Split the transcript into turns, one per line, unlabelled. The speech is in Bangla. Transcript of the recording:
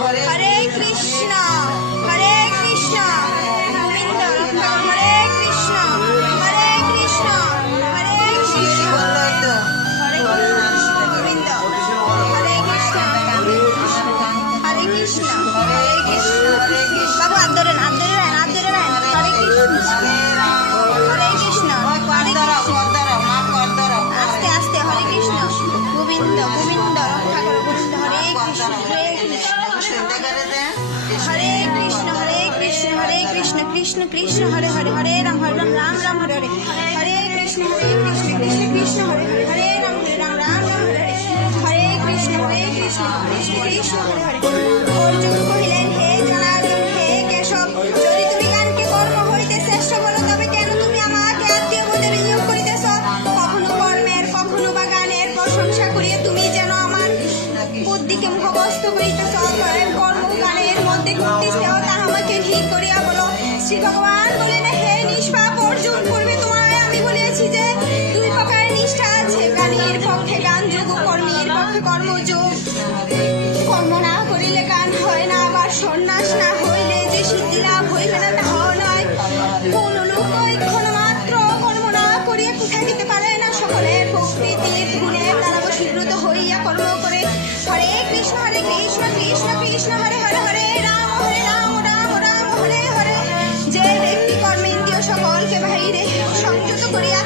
Ahora কৃষ্ণ কৃষ্ণ কৃষ্ণ হরে হরে হরে রাম হরে রাম রাম রাম হরে হরে হরে কৃষ্ণ হরে কৃষ্ণ কৃষ্ণ কৃষ্ণ হরে হরে হরে রাম হরে রাম রাম রাম হরে হরে কৃষ্ণ হরে কৃষ্ণ কৃষ্ণ কৃষ্ণ হরে হরে অর্জুন কহিলেন শ্রেষ্ঠ তবে কেন তুমি করিতেছ কর্মের প্রশংসা তুমি যেন আমার করিতে শ্রী ভগবান বলেন বলেছি যে দুই নিষ্ঠা আছে গানের পক্ষে গান যোগ কর্মীর পক্ষে কর্ম না করিলে গান হয় না আবার সন্ন্যাস না হইলে যে সিদ্ধি লাভ হইবে না শরীরে সংযত করিয়া